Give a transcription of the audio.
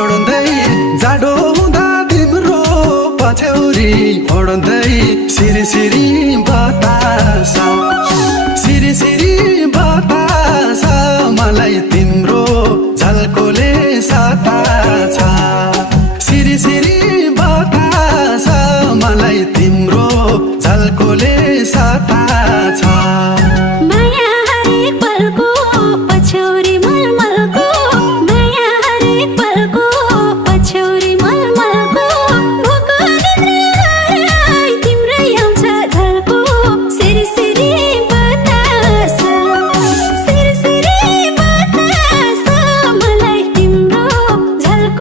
छोड्दै जाडो हुँदा तिम्रो पछ्यौरी ओढ्दै सिरी सिरी बतास सिरी सिरी बतास मलाई तिम्रो झल्कोले सताछ सिरी सिरी बतास मलाई तिम्रो झल्कोले